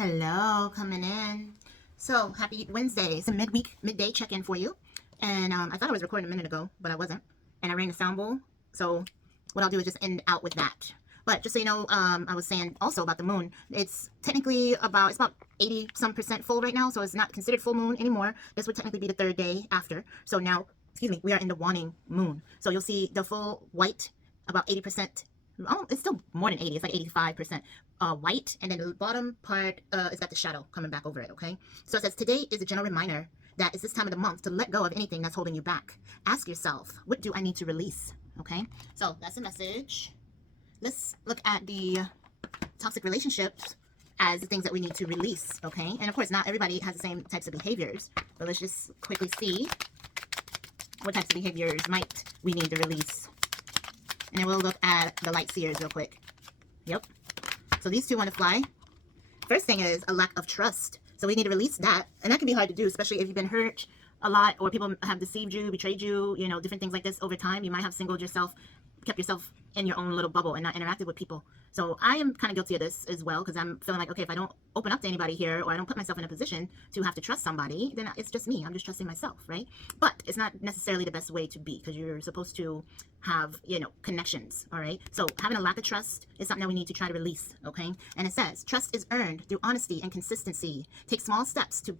Hello, coming in. So, happy Wednesday. It's a midweek, midday check-in for you. And I thought I was recording a minute ago, but I wasn't. And I rang the sound bowl. So, what I'll do is just end out with that. But just so you know, I was saying also about the moon. It's technically about 80% full right now. So, it's not considered full moon anymore. This would technically be the third day after. So, now, we are in the waning moon. So, you'll see the full white, about 80%. Oh, it's still more than 80. It's like 85% white. And then the bottom part is got the shadow coming back over it, okay? So it says, today is a general reminder that it's this time of the month to let go of anything that's holding you back. Ask yourself, what do I need to release, okay? So that's the message. Let's look at the toxic relationships as the things that we need to release, okay? And of course, not everybody has the same types of behaviors. But let's just quickly see what types of behaviors might we need to release. And then we'll look at the light seers real quick. Yep. So these two want to fly. First thing is a lack of trust. So we need to release that. And that can be hard to do, especially if you've been hurt a lot or people have deceived you, betrayed you, you know, different things like this over time. You might have singled yourself, kept yourself in your own little bubble and not interacted with people. So I am kind of guilty of this as well, because I'm feeling like, okay, if I don't open up to anybody here, or I don't put myself in a position to have to trust somebody, then it's just me. I'm just trusting myself, right? But it's not necessarily the best way to be, because you're supposed to have, you know, connections, all right? So having a lack of trust is something that we need to try to release, okay? And it says, trust is earned through honesty and consistency. Take small steps to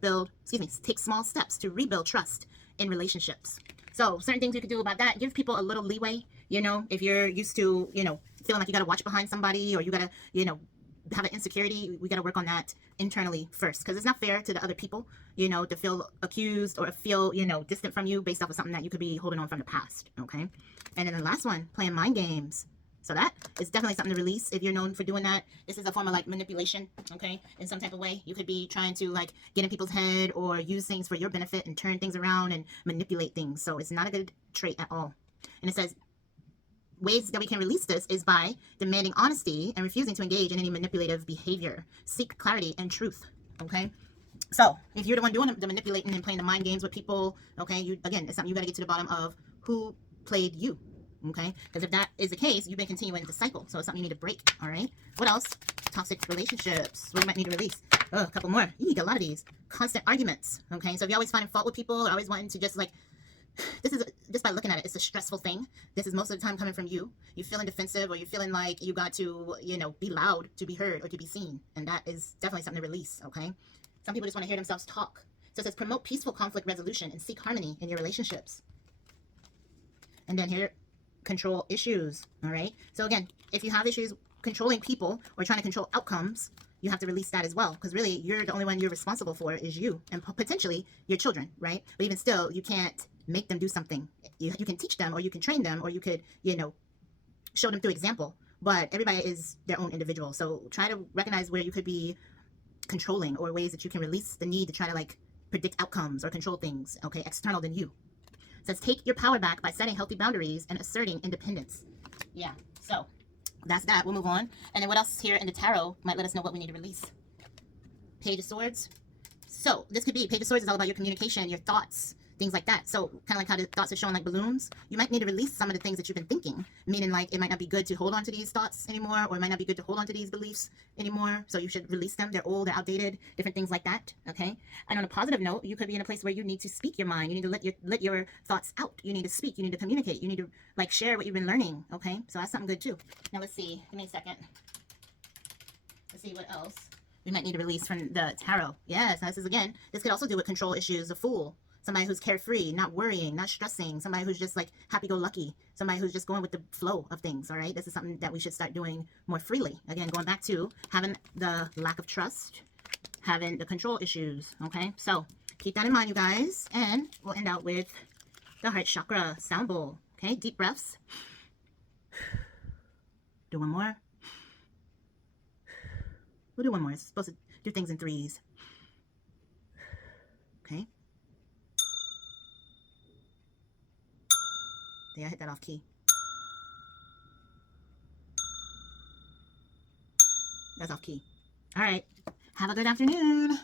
rebuild trust in relationships. So certain things you could do about that, give people a little leeway, you know, if you're used to, you know, feeling like you got to watch behind somebody, or you got to, you know, have an insecurity, we got to work on that internally first, because it's not fair to the other people, you know, to feel accused or feel, you know, distant from you based off of something that you could be holding on from the past, okay? And then the last one, playing mind games. So that is definitely something to release if you're known for doing that. This is a form of like manipulation, okay? In some type of way. You could be trying to like get in people's head or use things for your benefit and turn things around and manipulate things. So it's not a good trait at all. And it says, ways that we can release this is by demanding honesty and refusing to engage in any manipulative behavior. Seek clarity and truth, okay? So if you're the one doing the manipulating and playing the mind games with people, okay, again, it's something you got to get to the bottom of who played you, okay? Because if that is the case, you've been continuing the cycle. So it's something you need to break, all right? What else? Toxic relationships. What you might need to release. Oh, a couple more. You need a lot of these. Constant arguments, okay? So if you're always finding fault with people, or always wanting to just like, this is just by looking at it, it's a stressful thing. This is most of the time coming from you. You're feeling defensive, or you're feeling like you got to, you know, be loud to be heard or to be seen. And that is definitely something to release, okay? Some people just want to hear themselves talk. So it says promote peaceful conflict resolution and seek harmony in your relationships. And then here, control issues, all right? So again, if you have issues controlling people or trying to control outcomes, you have to release that as well, because really you're the only one you're responsible for is you, and potentially your children, right? But even still, you can't make them do something. You can teach them, or you can train them, or you could, you know, show them through example, but everybody is their own individual. So try to recognize where you could be controlling, or ways that you can release the need to try to like predict outcomes or control things, okay, external than you. It says take your power back by setting healthy boundaries and asserting independence. Yeah, so that's that. We'll move on. And then what else here in the tarot might let us know what we need to release? Page of Swords. So this could be, Page of Swords is all about your communication, your thoughts, things like that. So kind of like how the thoughts are showing like balloons. You might need to release some of the things that you've been thinking, meaning like it might not be good to hold on to these thoughts anymore, or it might not be good to hold on to these beliefs anymore. So you should release them. They're old, they're outdated, different things like that, okay? And on a positive note, you could be in a place where you need to speak your mind. You need to let your thoughts out. You need to speak. You need to communicate. You need to like share what you've been learning, okay? So that's something good too. Now let's see. Give me a second. Let's see what else we might need to release from the tarot. Yes, this is again, this could also do with control issues. A fool. Somebody who's carefree, not worrying, not stressing. Somebody who's just like happy-go-lucky. Somebody who's just going with the flow of things, all right? This is something that we should start doing more freely. Again, going back to having the lack of trust, having the control issues, okay? So keep that in mind, you guys. And we'll end out with the heart chakra sound bowl, okay? Deep breaths. Do one more. We'll do one more. It's supposed to do things in threes. Okay. Yeah, I hit that off key. That's off key. All right. Have a good afternoon.